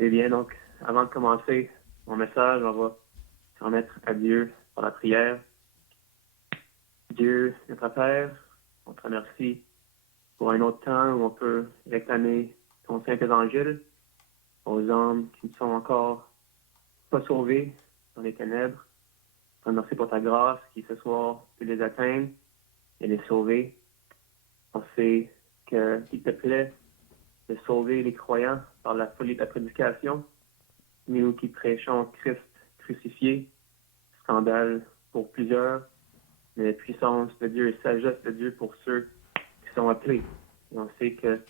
Eh bien, donc, avant de commencer mon message, on va se remettre à Dieu par la prière. Dieu, notre Père, on te remercie pour un autre temps où on peut réclamer ton Saint-Évangile aux âmes qui ne sont encore pas sauvées dans les ténèbres. On te remercie pour ta grâce qui, ce soir, peut les atteindre et les sauver. On sait qu'il te plaît de sauver les croyants par la folie de la prédication. Nous qui prêchons Christ crucifié, scandale pour plusieurs, mais puissance de Dieu et sagesse de Dieu pour ceux qui sont appelés. Et on sait que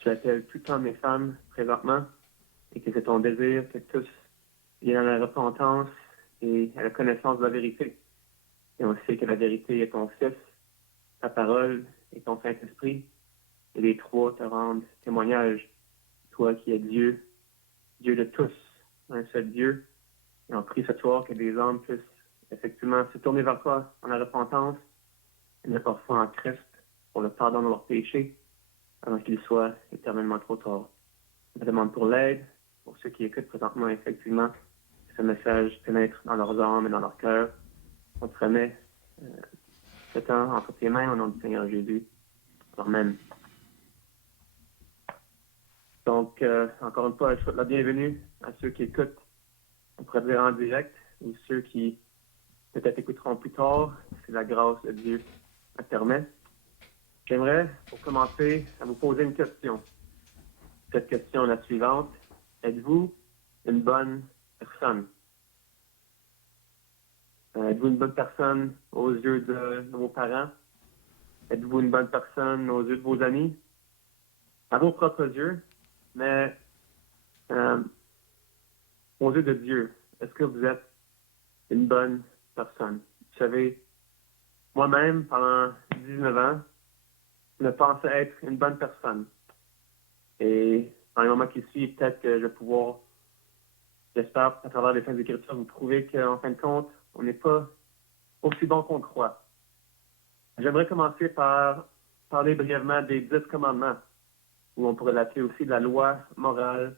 tu appelles tout homme et femme présentement et que c'est ton désir que tous viennent à la repentance et à la connaissance de la vérité. Et on sait que la vérité est ton Fils, ta parole et ton Saint-Esprit. Et les trois te rendent témoignage. Toi qui es Dieu, Dieu de tous, un seul Dieu. Et on prie ce soir que des âmes puissent effectivement se tourner vers toi en la repentance et mettre leur foi en Christ pour le pardon de leurs péchés avant qu'il soit éternellement trop tard. Je demande pour l'aide, pour ceux qui écoutent présentement effectivement, que ce message pénètre dans leurs âmes et dans leur cœur. On te remet ce temps entre tes mains au nom du Seigneur Jésus. Amen. Donc, encore une fois, je souhaite la bienvenue à ceux qui écoutent, on pourrait dire en direct, ou ceux qui peut-être écouteront plus tard, si la grâce de Dieu le permet. J'aimerais, pour commencer, à vous poser une question. Cette question est la suivante. Êtes-vous une bonne personne? Êtes-vous une bonne personne aux yeux de vos parents? Êtes-vous une bonne personne aux yeux de vos amis? À vos propres yeux, mais aux yeux de Dieu, est-ce que vous êtes une bonne personne? Vous savez, moi-même, pendant 19 ans, je pensais être une bonne personne. Et dans les moments qui suivent, peut-être que je vais pouvoir, j'espère, à travers les Saintes Écritures, vous prouver qu'en fin de compte, on n'est pas aussi bon qu'on croit. J'aimerais commencer par parler brièvement des 10 commandements, ou on pourrait l'appeler aussi la loi morale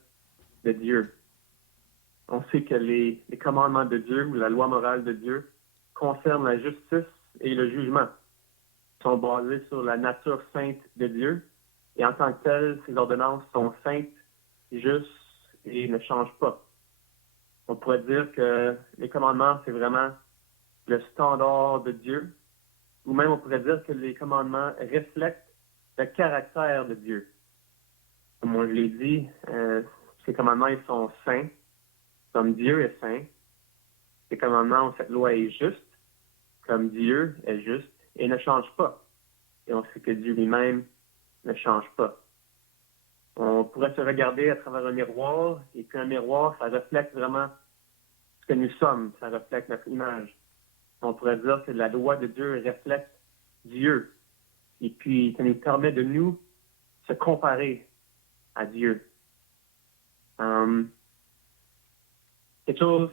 de Dieu. On sait que les commandements de Dieu, ou la loi morale de Dieu, concernent la justice et le jugement. Ils sont basés sur la nature sainte de Dieu, et en tant que telles, ces ordonnances sont saintes, justes et ne changent pas. On pourrait dire que les commandements, c'est vraiment le standard de Dieu, ou même on pourrait dire que les commandements reflètent le caractère de Dieu. Comme on l'ai dit, ces commandements, ils sont saints, comme Dieu est saint. Ces commandements, cette loi est juste, comme Dieu est juste, et ne change pas. Et on sait que Dieu lui-même ne change pas. On pourrait se regarder à travers un miroir, et puis un miroir, ça reflète vraiment ce que nous sommes, ça reflète notre image. On pourrait dire que la loi de Dieu reflète Dieu, et puis ça nous permet de nous se comparer à Dieu. Quelque chose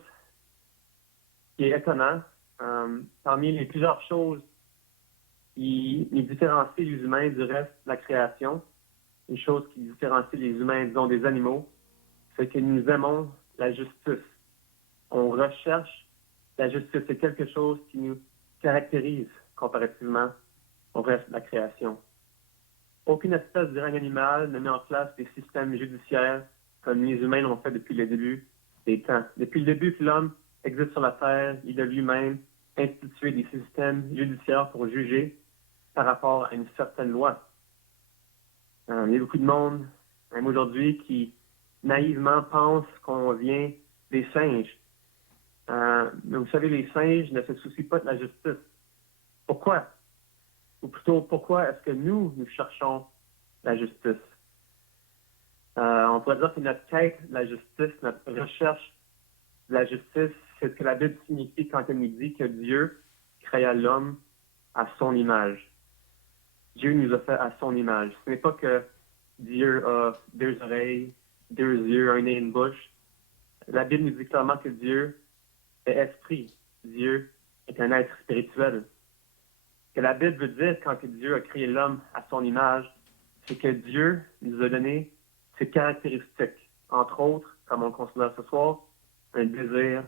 qui est étonnant, parmi les plusieurs choses qui nous différencient les humains du reste de la création, une chose qui différencie les humains, disons, des animaux, c'est que nous aimons la justice. On recherche la justice. C'est quelque chose qui nous caractérise comparativement au reste de la création. Aucune espèce de règne animal ne met en place des systèmes judiciaires comme les humains l'ont fait depuis le début des temps. Depuis le début que l'homme existe sur la Terre, il a lui-même institué des systèmes judiciaires pour juger par rapport à une certaine loi. Il y a beaucoup de monde, même aujourd'hui, qui naïvement pense qu'on vient des singes. Mais vous savez, les singes ne se soucient pas de la justice. Pourquoi? Ou plutôt, pourquoi est-ce que nous cherchons la justice? On pourrait dire que notre quête de la justice, notre recherche de la justice, c'est ce que la Bible signifie quand elle nous dit que Dieu créa l'homme à son image. Dieu nous a fait à son image. Ce n'est pas que Dieu a 2 oreilles, 2 yeux, un nez, une bouche. La Bible nous dit clairement que Dieu est esprit. Dieu est un être spirituel. Ce que la Bible veut dire quand Dieu a créé l'homme à son image, c'est que Dieu nous a donné ses caractéristiques, entre autres, comme on considère ce soir, un désir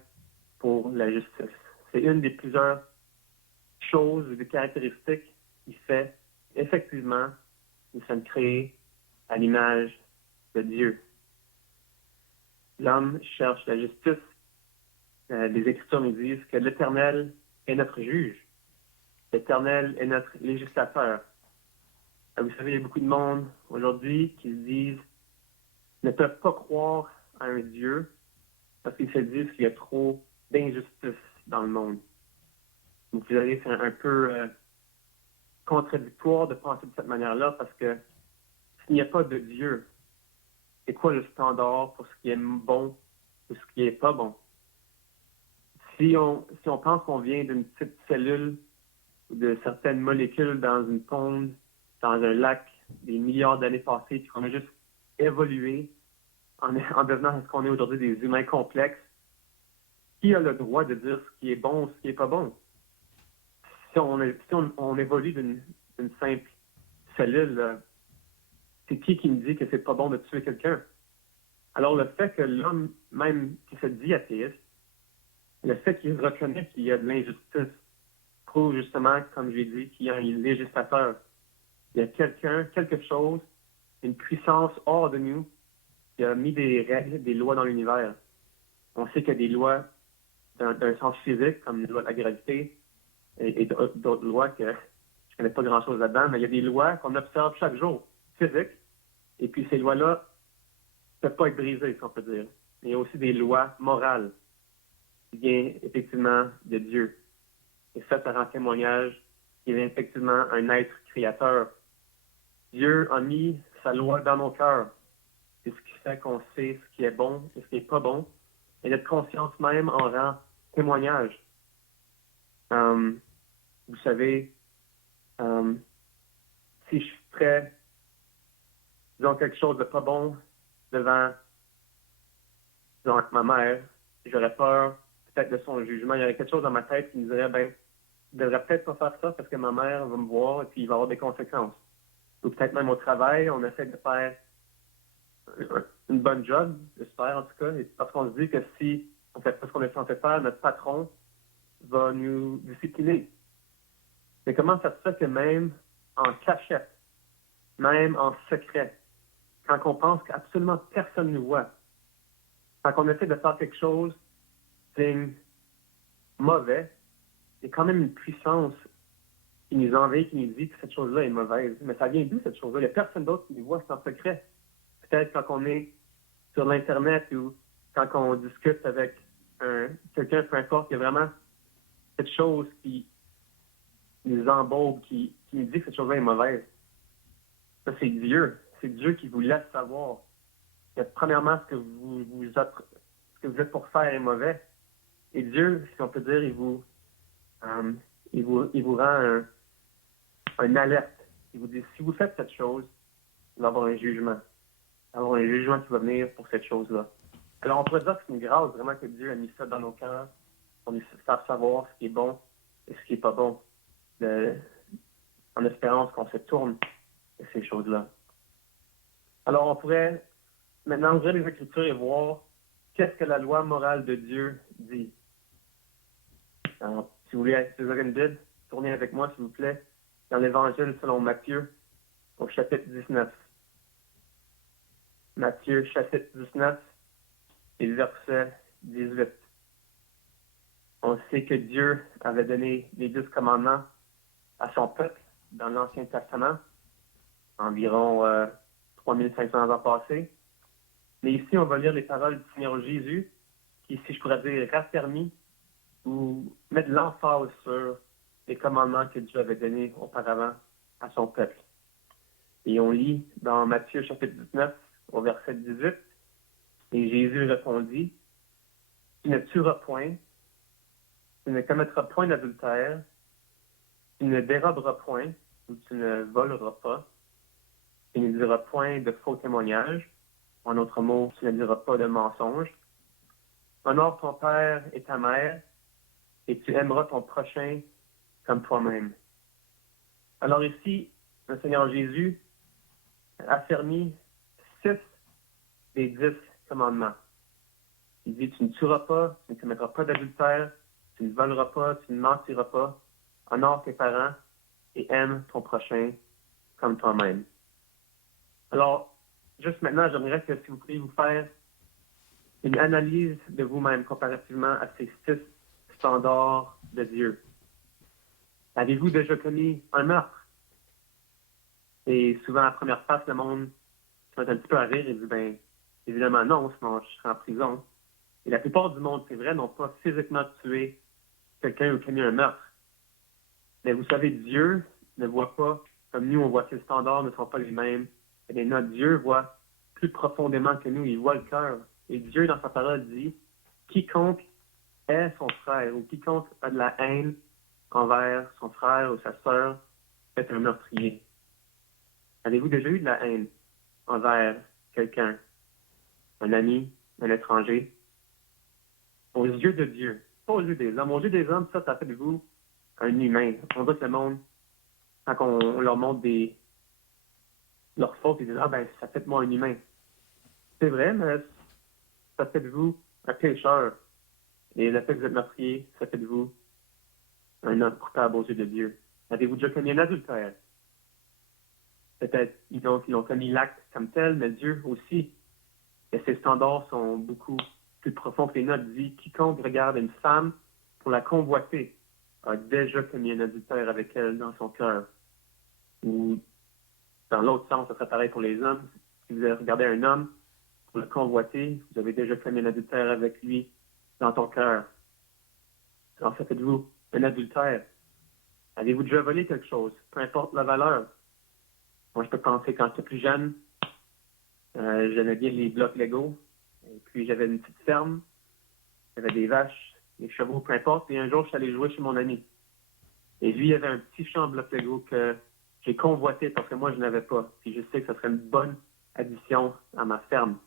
pour la justice. C'est une des plusieurs choses, des caractéristiques qui fait effectivement nous sommes créés à l'image de Dieu. L'homme cherche la justice. Les Écritures nous disent que l'Éternel est notre juge. L'Éternel est notre législateur. Vous savez, il y a beaucoup de monde aujourd'hui qui se disent ne peuvent pas croire à un Dieu parce qu'ils se disent qu'il y a trop d'injustice dans le monde. Donc, vous savez, c'est un peu contradictoire de penser de cette manière-là parce que s'il n'y a pas de Dieu, c'est quoi le standard pour ce qui est bon ou ce qui n'est pas bon? Si on pense qu'on vient d'une petite cellule ou de certaines molécules dans une sonde, dans un lac, des milliards d'années passées, puis qu'on a juste évolué en devenant ce qu'on est aujourd'hui, des humains complexes, qui a le droit de dire ce qui est bon ou ce qui n'est pas bon? Si on évolue d'une simple cellule, c'est qui me dit que c'est pas bon de tuer quelqu'un? Alors le fait que l'homme, même qui se dit athéiste, le fait qu'il reconnaît qu'il y a de l'injustice, prouve justement, comme j'ai dit, qu'il y a un législateur. Il y a quelque chose, une puissance hors de nous, qui a mis des règles, des lois dans l'univers. On sait qu'il y a des lois d'un sens physique, comme la loi de la gravité, et d'autres lois que je ne connais pas grand-chose là-dedans, mais il y a des lois qu'on observe chaque jour, physiques, et puis ces lois-là ne peuvent pas être brisées, si on peut dire. Mais il y a aussi des lois morales qui viennent effectivement de Dieu. Et ça rend témoignage qu'il est effectivement un être créateur. Dieu a mis sa loi dans nos cœurs. C'est ce qui fait qu'on sait ce qui est bon et ce qui n'est pas bon. Et notre conscience même en rend témoignage. Vous savez, si je ferais, disons, quelque chose de pas bon devant, disons, ma mère, j'aurais peur peut-être de son jugement. Il y aurait quelque chose dans ma tête qui me dirait, ben, je devrais peut-être pas faire ça parce que ma mère va me voir et puis il va y avoir des conséquences. Ou peut-être même au travail, on essaie de faire une bonne job, j'espère en tout cas, et parce qu'on se dit que si on fait pas ce qu'on est censé faire, notre patron va nous discipliner. Mais comment ça se fait que même en cachette, même en secret, quand on pense qu'absolument personne ne nous voit, quand on essaie de faire quelque chose de mauvais, il y a quand même une puissance qui nous envahit, qui nous dit que cette chose-là est mauvaise. Mais ça vient d'où cette chose-là? Il n'y a personne d'autre qui nous voit, c'est en secret. Peut-être quand on est sur l'Internet ou quand on discute avec quelqu'un, peu importe, il y a vraiment cette chose qui nous embaume, qui nous dit que cette chose-là est mauvaise. Ça, c'est Dieu. C'est Dieu qui vous laisse savoir que, premièrement, ce que vous êtes pour faire est mauvais. Et Dieu, si on peut dire, il vous rend un alerte. Il vous dit, si vous faites cette chose, il va y avoir un jugement. Il va y avoir un jugement qui va venir pour cette chose-là. Alors, on pourrait dire que c'est une grâce vraiment que Dieu a mis ça dans nos cœurs pour nous faire savoir ce qui est bon et ce qui n'est pas bon, en espérance qu'on se tourne de ces choses-là. Alors, on pourrait maintenant ouvrir les Écritures et voir qu'est-ce que la loi morale de Dieu dit. Alors, si vous voulez vous avez une Bible, tournez avec moi, s'il vous plaît, dans l'Évangile selon Matthieu, au chapitre 19. Matthieu, chapitre 19, et verset 18. On sait que Dieu avait donné les 10 commandements à son peuple dans l'Ancien Testament, environ 3500 ans passés. Mais ici, on va lire les paroles du Seigneur Jésus, qui, si je pourrais dire, raffermit ou mettre l'emphase sur les commandements que Dieu avait donnés auparavant à son peuple. Et on lit dans Matthieu chapitre 19, au verset 18, et Jésus répondit, « Tu ne tueras point, tu ne commettras point d'adultère, tu ne déroberas point, ou tu ne voleras pas, tu ne diras point de faux témoignages, en d'autres mots, tu ne diras pas de mensonges. Honore ton père et ta mère, et tu aimeras ton prochain comme toi-même. » Alors ici, le Seigneur Jésus affermit 6 des 10 commandements. Il dit, tu ne tueras pas, tu ne commettras pas d'adultère, tu ne voleras pas, tu ne mentiras pas, honore tes parents et aime ton prochain comme toi-même. Alors, juste maintenant, j'aimerais que si vous pourriez vous faire une analyse de vous-même comparativement à ces 6 standards de Dieu. Avez-vous déjà commis un meurtre? Et souvent, à la première phase, le monde se met un petit peu à rire et dit, ben, évidemment non, sinon je serais en prison. Et la plupart du monde, c'est vrai, n'ont pas physiquement tué quelqu'un ou commis un meurtre. Mais vous savez, Dieu ne voit pas comme nous, on voit que les standards ne sont pas les mêmes. Eh bien, notre Dieu voit plus profondément que nous, il voit le cœur. Et Dieu, dans sa parole, dit, quiconque est son frère ou quiconque a de la haine envers son frère ou sa sœur est un meurtrier. Avez-vous déjà eu de la haine envers quelqu'un, un ami, un étranger? Aux yeux de Dieu, pas aux yeux des hommes. Aux yeux des hommes, ça fait de vous un humain. On voit que le monde, quand on leur montre leurs fautes, ils disent, ah ben, ça fait de moi un humain. C'est vrai, mais ça fait de vous un pécheur. Et le fait que vous êtes meurtrier, ça fait de vous un homme coupable aux yeux de Dieu. Avez-vous déjà commis un adultère? Peut-être ils ont commis l'acte comme tel, mais Dieu aussi. Et ses standards sont beaucoup plus profonds que les nôtres. Il dit, quiconque regarde une femme pour la convoiter a déjà commis un adultère avec elle dans son cœur. Ou dans l'autre sens, ça serait pareil pour les hommes. Si vous regardez un homme pour le convoiter, vous avez déjà commis un adultère avec lui dans ton cœur. Alors, ça fait de vous un adultère. Avez-vous déjà volé quelque chose? Peu importe la valeur. Moi, je peux penser quand j'étais plus jeune, j'aimais bien les blocs Lego. Et puis, j'avais une petite ferme. J'avais des vaches, des chevaux, peu importe. Et un jour, je suis allé jouer chez mon ami. Et lui, il avait un petit champ de blocs Lego que j'ai convoité parce que moi, je n'avais pas. Puis, je sais que ça serait une bonne addition à ma ferme.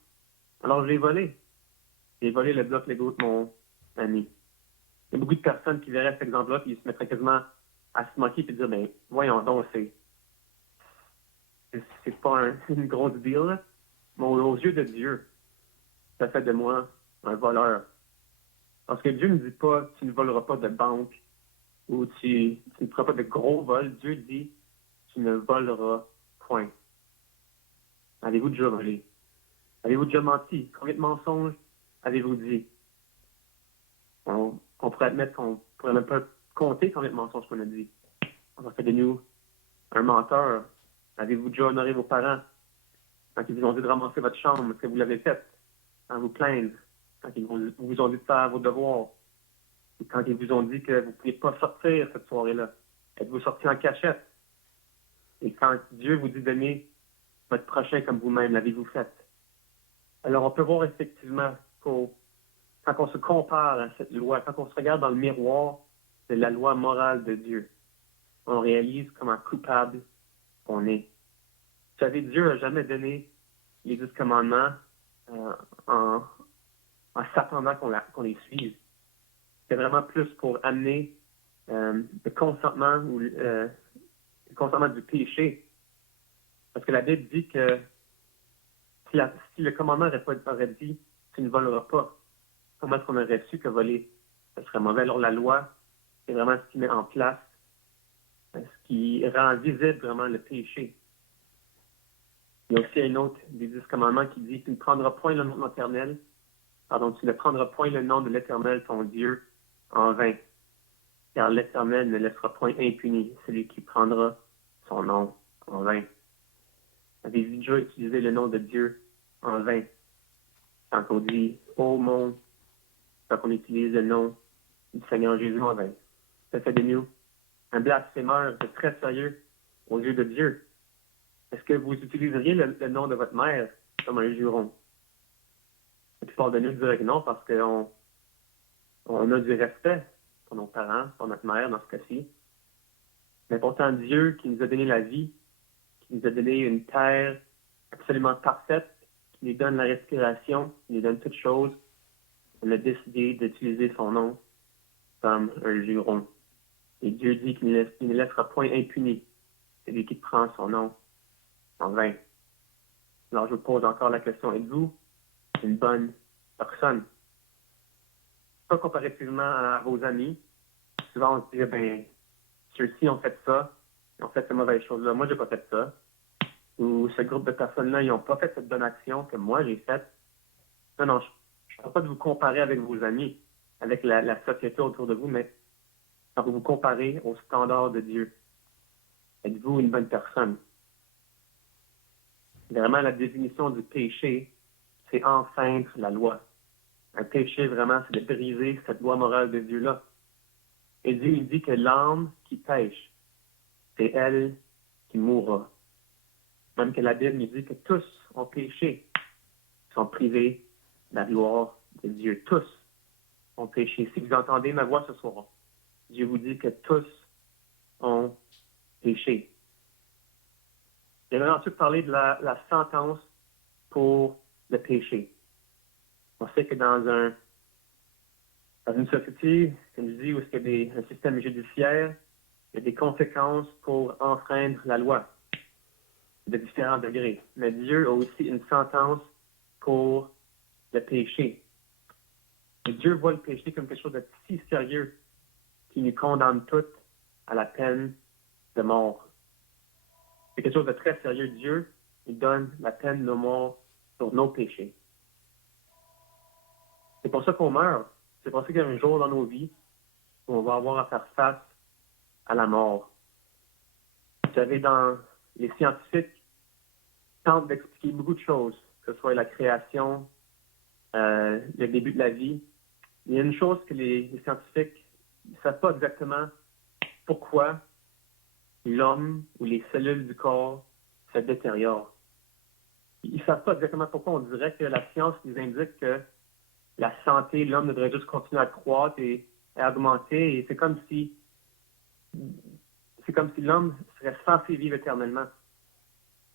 Alors, je l'ai volé. J'ai volé le bloc Lego de mon ami. Il y a beaucoup de personnes qui verraient cet exemple-là puis ils se mettraient quasiment à se moquer et dire, ben, voyons donc, c'est pas une grosse deal, là. Mais aux yeux de Dieu, ça fait de moi un voleur. Parce que Dieu ne dit pas, tu ne voleras pas de banque ou tu ne feras pas de gros vols. Dieu dit, tu ne voleras point. Avez-vous déjà volé? Avez-vous déjà menti? Combien de mensonges avez-vous dit? On pourrait admettre qu'on pourrait même pas compter combien de mensonges qu'on a dit. On a fait de nous un menteur. Avez-vous déjà honoré vos parents quand ils vous ont dit de ramasser votre chambre? Est-ce que vous l'avez fait? Quand vous plaindre? Quand ils vous ont dit de faire vos devoirs? Ou quand ils vous ont dit que vous ne pouviez pas sortir cette soirée-là? Êtes-vous sorti en cachette? Et quand Dieu vous dit d'aimer votre prochain comme vous-même, l'avez-vous fait? Alors, on peut voir effectivement quand on se compare à cette loi, quand on se regarde dans le miroir de la loi morale de Dieu, on réalise comment coupable on est. Vous savez, Dieu n'a jamais donné les 10 commandements en s'attendant qu'on les suive. C'est vraiment plus pour amener le consentement ou le consentement du péché. Parce que la Bible dit que si le commandement aurait dit tu ne voleras pas, comment est-ce qu'on aurait su que voler, ce serait mauvais? Alors la loi, c'est vraiment ce qui met en place, ce qui rend visible vraiment le péché. Il y a aussi un autre des 10 commandements qui dit tu ne prendras point le nom de l'Éternel, tu ne prendras point le nom de l'Éternel, ton Dieu, en vain, car l'Éternel ne laissera point impuni celui qui prendra son nom en vain. Avez-vous déjà utilisé le nom de Dieu en vain? Quand on dit « Oh mon », quand on utilise le nom du Seigneur Jésus en vain. Ça fait de nous un blasphémeur de très sérieux aux yeux de Dieu. Est-ce que vous utiliseriez le nom de votre mère comme un juron? La plupart de nous diraient que non parce qu'on a du respect pour nos parents, pour notre mère dans ce cas-ci. Mais pourtant, Dieu qui nous a donné la vie, qui nous a donné une terre absolument parfaite, qui nous donne la respiration, qui nous donne toutes choses, on a décidé d'utiliser son nom comme un juron. Et Dieu dit qu'il ne laissera point impuni celui qui prend son nom en vain. Alors je vous pose encore la question, êtes-vous une bonne personne? pas comparativement à vos amis. Souvent, on se dit, ben, ceux-ci ont fait ça, ils ont fait ces mauvaises choses-là. Moi, j'ai pas fait ça. Ou ce groupe de personnes-là, ils n'ont pas fait cette bonne action que moi, j'ai faite. Non, je ne parle pas de vous comparer avec vos amis, avec la société autour de vous, mais quand vous vous comparez au standard de Dieu. Êtes-vous une bonne personne? Vraiment, la définition du péché, c'est enfreindre la loi. Un péché, vraiment, c'est de briser cette loi morale de Dieu-là. Et Dieu, il dit que l'âme qui pêche, c'est elle qui mourra. Même que la Bible nous dit que tous ont péché, sont privés de la gloire de Dieu. Tous ont péché. Si vous entendez ma voix ce soir, Dieu vous dit que tous ont péché. J'aimerais ensuite parler de la sentence pour le péché. On sait que dans une société, comme je dis, où il y a un système judiciaire, il y a des conséquences pour enfreindre la loi de différents degrés. Mais Dieu a aussi une sentence pour le péché. Et Dieu voit le péché comme quelque chose de si sérieux qu'il nous condamne tous à la peine de mort. C'est quelque chose de très sérieux. Dieu, il donne la peine de mort pour nos péchés. C'est pour ça qu'on meurt. C'est pour ça qu'il y a un jour dans nos vies où on va avoir à faire face à la mort. Vous savez, dans les scientifiques tentent d'expliquer beaucoup de choses, que ce soit la création, le début de la vie. Il y a une chose que les scientifiques ne savent pas exactement pourquoi l'homme ou les cellules du corps se détériorent. Ils ne savent pas exactement pourquoi. On dirait que la science nous indique que la santé, l'homme devrait juste continuer à croître et à augmenter. Et c'est comme si l'homme serait censé vivre éternellement.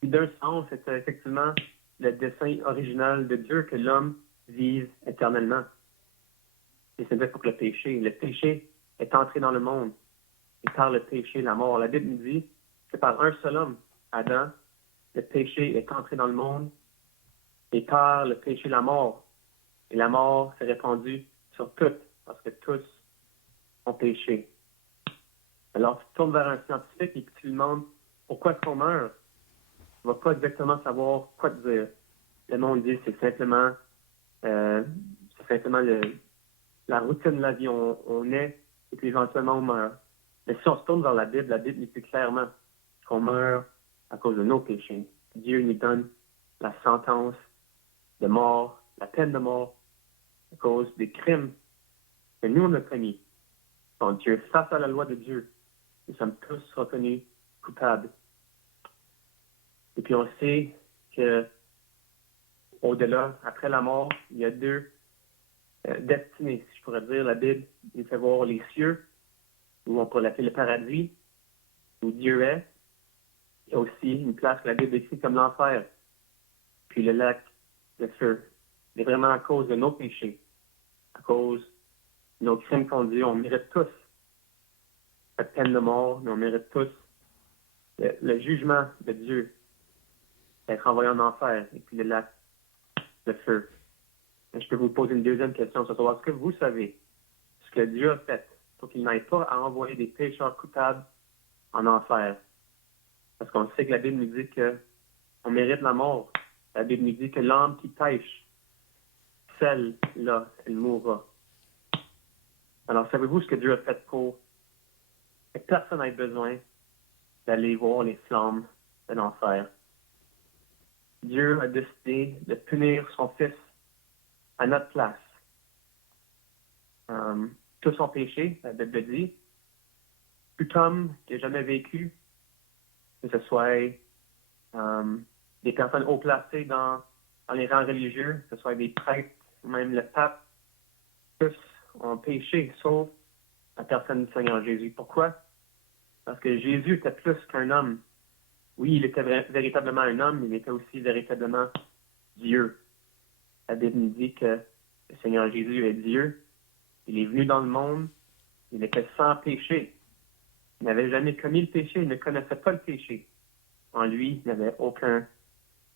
Et d'un sens, c'est effectivement le dessein original de Dieu que l'homme vive éternellement. Et c'est vrai pour le péché. Le péché est entré dans le monde. Et par le péché, la mort. La Bible nous dit que par un seul homme, Adam, le péché est entré dans le monde. Et par le péché, la mort. Et la mort s'est répandue sur toutes, parce que tous ont péché. Alors, tu te tournes vers un scientifique et tu lui demandes pourquoi est-ce qu'on meurt. Tu ne vas pas exactement savoir quoi te dire. Le monde dit c'est simplement la routine de la vie. On est et puis éventuellement on meurt. Mais si on se tourne vers la Bible nous dit clairement qu'on meurt à cause de nos péchés. Dieu nous donne la sentence de mort, la peine de mort, à cause des crimes que nous on a commis. Donc Dieu, face à la loi de Dieu, nous sommes tous reconnus coupables. Et puis on sait que au-delà, après la mort, il y a deux destinées, si je pourrais dire. La Bible nous fait voir les cieux, où on pourrait l'appeler le paradis, où Dieu est. Il y a aussi une place que la Bible décrit comme l'enfer, puis le lac de feu. C'est vraiment à cause de nos péchés, à cause de nos crimes qu'on dit, on mérite tous cette peine de mort, mais on mérite tous le jugement de Dieu, d'être envoyé en enfer, et puis le lac de feu. Je peux vous poser une deuxième question ce soir. Est-ce que vous savez ce que Dieu a fait pour qu'il n'aille pas à envoyer des pécheurs coupables en enfer? Parce qu'on sait que la Bible nous dit qu'on mérite la mort. La Bible nous dit que l'âme qui pêche, celle-là, elle mourra. Alors, savez-vous ce que Dieu a fait pour que personne n'ait besoin d'aller voir les flammes de l'enfer? Dieu a décidé de punir son Fils à notre place. Tous ont péché, la Bible dit. Tout homme qui a jamais vécu, que ce soit des personnes haut placées dans les rangs religieux, que ce soit des prêtres ou même le pape, tous ont péché, sauf la personne du Seigneur Jésus. Pourquoi? Parce que Jésus était plus qu'un homme. Oui, il était véritablement un homme, mais il était aussi véritablement Dieu. La Bible nous dit que le Seigneur Jésus est Dieu. Il est venu dans le monde. Il était sans péché. Il n'avait jamais commis le péché. Il ne connaissait pas le péché. En lui, il n'y avait aucun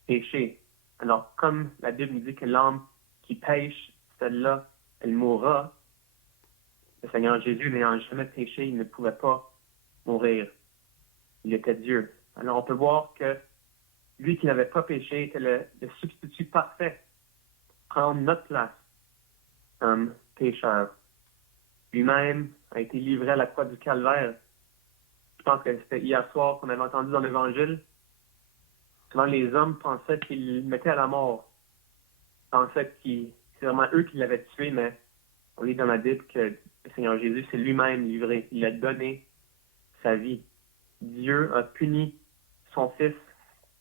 péché. Alors, comme la Bible nous dit que l'âme qui pêche, celle-là, elle mourra, Le Seigneur Jésus, n'ayant jamais péché, il ne pouvait pas mourir. Il était Dieu. Alors on peut voir que lui qui n'avait pas péché était le substitut parfait pour prendre notre place comme pécheur. Lui-même a été livré à la croix du Calvaire. Je pense que c'était hier soir qu'on avait entendu dans l'Évangile. Souvent, les hommes pensaient qu'ils le mettaient à la mort. Ils pensaient que c'est vraiment eux qui l'avaient tué, mais on lit dans la Bible que le Seigneur Jésus s'est lui-même livré. Il a donné sa vie. Dieu a puni son Fils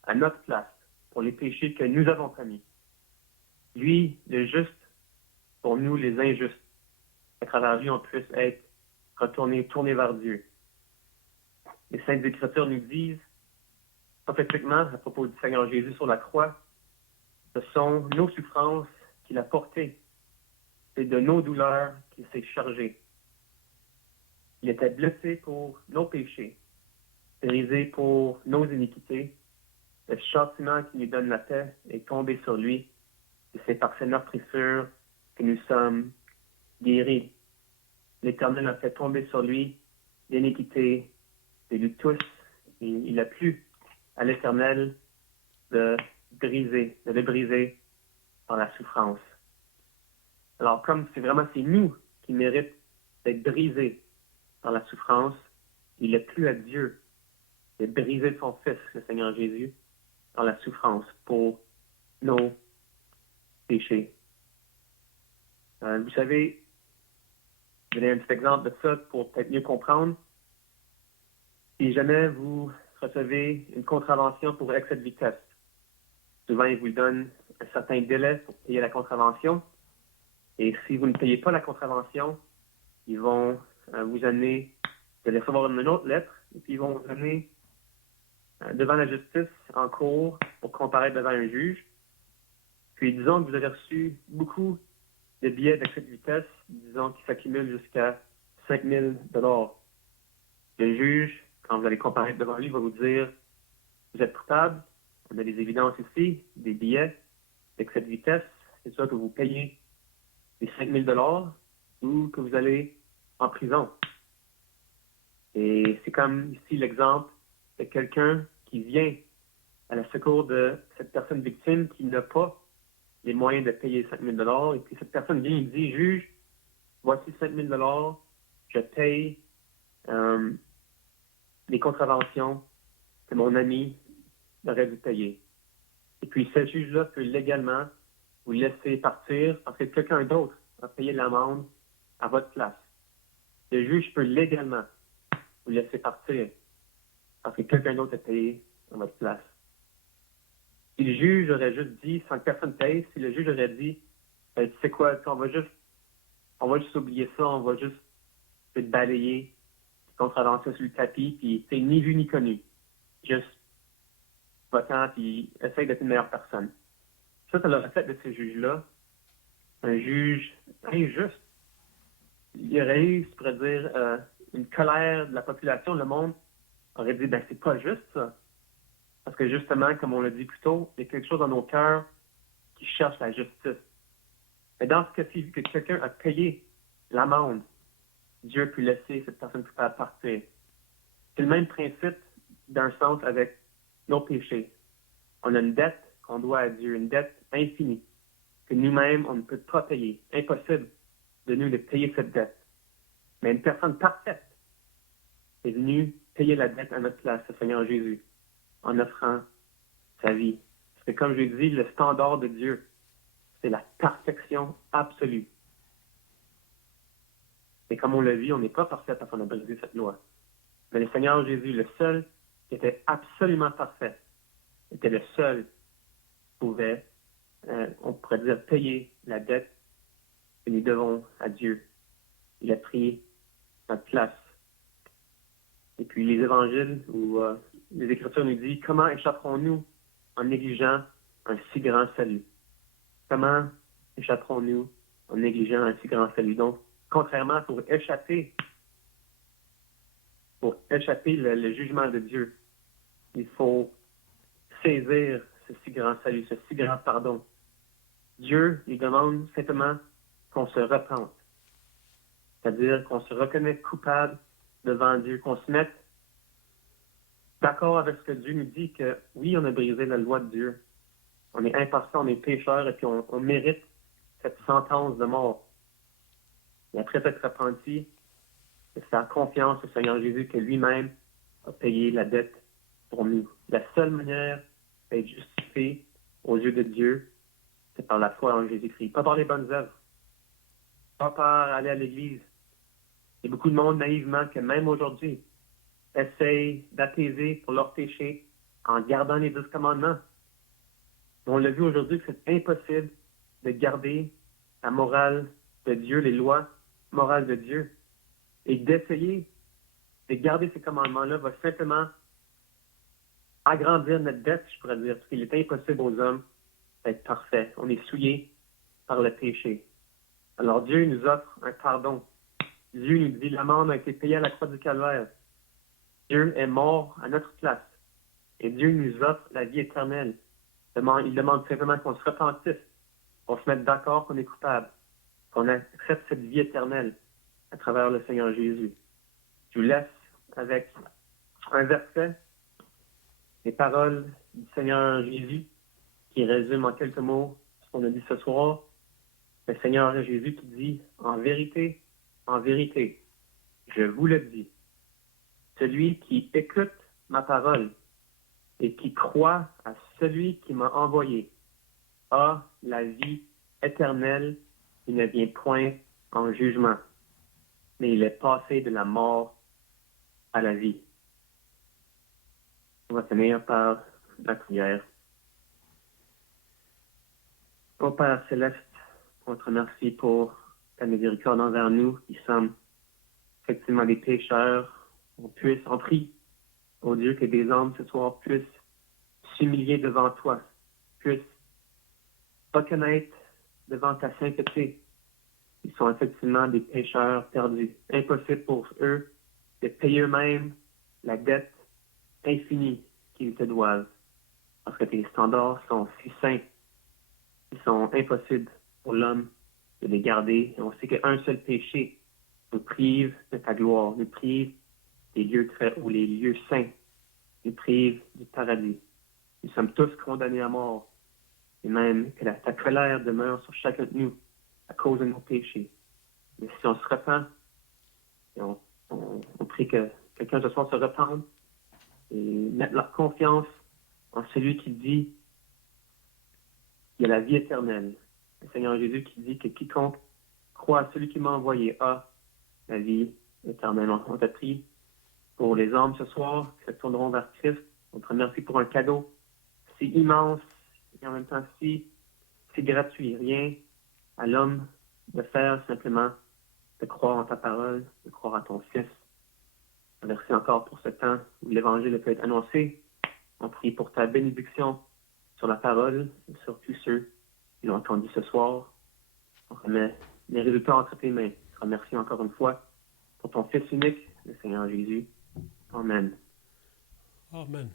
à notre place pour les péchés que nous avons commis. Lui, le juste, pour nous, les injustes. À travers lui, on puisse être tourné vers Dieu. Les Saintes Écritures nous disent prophétiquement à propos du Seigneur Jésus sur la croix, ce sont nos souffrances qu'il a portées. C'est de nos douleurs qu'il s'est chargé. Il était blessé pour nos péchés, brisé pour nos iniquités. Le châtiment qui nous donne la paix est tombé sur lui. Et c'est par ses meurtrissures que nous sommes guéris. L'Éternel a fait tomber sur lui l'iniquité de nous tous. Et il a plu à l'Éternel de le briser par la souffrance. Alors, comme c'est nous qui méritons d'être brisés par la souffrance, il a plu à Dieu de briser son Fils, le Seigneur Jésus, par la souffrance pour nos péchés. Vous savez, je vais donner un petit exemple de ça pour peut-être mieux comprendre. Si jamais vous recevez une contravention pour excès de vitesse, souvent ils vous donnent un certain délai pour payer la contravention. Et si vous ne payez pas la contravention, ils vont vous amener, vous allez recevoir une autre lettre, et puis ils vont vous amener devant la justice en cours pour comparaître devant un juge. Puis disons que vous avez reçu beaucoup de billets d'excès de vitesse, disons qui s'accumulent jusqu'à 5 000 $. Le juge, quand vous allez comparaître devant lui, va vous dire vous êtes coupable, on a des évidences ici, des billets d'excès de vitesse, c'est sûr que vous payez les 5 000 $ ou que vous allez en prison. Et c'est comme ici l'exemple de quelqu'un qui vient à la secours de cette personne victime qui n'a pas les moyens de payer 5 000 $. Et puis cette personne vient et dit, juge, voici 5 000 $, je paye les contraventions que mon ami aurait dû payer. Et puis ce juge-là peut légalement vous laisser partir parce que quelqu'un d'autre a payé l'amende à votre place. Le juge peut légalement vous laisser partir parce que quelqu'un d'autre a payé à votre place. Si le juge aurait juste dit, sans que personne paye, si le juge aurait dit, tu sais quoi, on va juste oublier ça, on va juste balayer les contraventions sur le tapis, puis c'est ni vu ni connu. Juste votant, puis essaye d'être une meilleure personne. Ça l'aurait fait de ce juge-là un juge injuste. Il y aurait eu, je pourrais dire, une colère de la population. Le monde aurait dit, c'est pas juste ça. Parce que justement, comme on l'a dit plus tôt, il y a quelque chose dans nos cœurs qui cherche la justice. Mais dans ce cas-ci, vu que quelqu'un a payé l'amende, Dieu peut laisser cette personne coupable partir. C'est le même principe d'un sens avec nos péchés. On a une dette qu'on doit à Dieu, une dette infinie, que nous-mêmes, on ne peut pas payer. Impossible de nous de payer cette dette. Mais une personne parfaite est venue payer la dette à notre place, le Seigneur Jésus, en offrant sa vie. Parce que comme je l'ai dit, le standard de Dieu, c'est la perfection absolue. Et comme on l'a vu, on n'est pas parfait parce qu'on a brisé cette loi. Mais le Seigneur Jésus, le seul qui était absolument parfait, était le seul qui pouvait, on pourrait dire, payer la dette que nous devons à Dieu. Il a pris notre place. Et puis les évangiles ou les Écritures nous disent comment échapperons-nous en négligeant un si grand salut? Comment échapperons-nous en négligeant un si grand salut? Donc, contrairement, pour échapper le jugement de Dieu, il faut saisir ce si grand salut, ce si grand pardon. Dieu lui demande simplement qu'on se repente. C'est-à-dire qu'on se reconnaît coupable devant Dieu, qu'on se mette d'accord avec ce que Dieu nous dit, que oui, on a brisé la loi de Dieu. On est imparfait, on est pécheur, et puis on mérite cette sentence de mort. Et après être repenti, c'est sa confiance au Seigneur Jésus que lui-même a payé la dette pour nous. La seule manière d'être justifié aux yeux de Dieu, c'est par la foi en Jésus-Christ. Pas par les bonnes œuvres, pas par aller à l'église. Il y a beaucoup de monde naïvement que même aujourd'hui essayent d'apaiser pour leurs péchés en gardant les 10 commandements. On l'a vu aujourd'hui que c'est impossible de garder la morale de Dieu, les lois morales de Dieu. Et d'essayer de garder ces commandements-là va simplement agrandir notre dette, je pourrais dire, parce qu'il est impossible aux hommes d'être parfaits. On est souillés par le péché. Alors Dieu nous offre un pardon. Dieu nous dit l'amende a été payée à la croix du Calvaire. Dieu est mort à notre place. Et Dieu nous offre la vie éternelle. Il demande simplement qu'on se repentisse, qu'on se mette d'accord qu'on est coupable, qu'on accepte cette vie éternelle à travers le Seigneur Jésus. Je vous laisse avec un verset, les paroles du Seigneur Jésus, qui résument en quelques mots ce qu'on a dit ce soir. Le Seigneur Jésus qui dit, en vérité, je vous le dis, celui qui écoute ma parole et qui croit à celui qui m'a envoyé a la vie éternelle. Il ne vient point en jugement, mais il est passé de la mort à la vie. On va finir par la prière. Ô Père céleste, on te remercie pour ta miséricorde envers nous, qui sommes effectivement des pécheurs. On prie, ô Dieu, que des hommes ce soir puissent s'humilier devant toi, puissent reconnaître devant ta sainteté. Ils sont effectivement des pécheurs perdus. Impossible pour eux de payer eux-mêmes la dette infinie qu'ils te doivent. Parce que tes standards sont si saints, ils sont impossibles pour l'homme de les garder. Et on sait qu'un seul péché nous prive de ta gloire, nous prive des lieux très hauts, les lieux saints, nous prive du paradis. Nous sommes tous condamnés à mort. Et même que ta colère demeure sur chacun de nous à cause de nos péchés. Mais si on se repent, et on prie que quelqu'un ce soir se repente et mette leur confiance en celui qui dit qu'il y a la vie éternelle. Le Seigneur Jésus qui dit que quiconque croit à celui qui m'a envoyé a la vie éternelle. On t'a pris pour les âmes ce soir qui se tourneront vers Christ. On te remercie pour un cadeau si immense et en même temps si gratuit. Rien à l'homme de faire simplement de croire en ta parole, de croire à ton Fils. Merci encore pour ce temps où l'Évangile peut être annoncé. On prie pour ta bénédiction sur la parole et sur tous ceux qui l'ont entendu ce soir. On remet les résultats entre tes mains. Je te remercie encore une fois pour ton Fils unique, le Seigneur Jésus. Amen. Amen.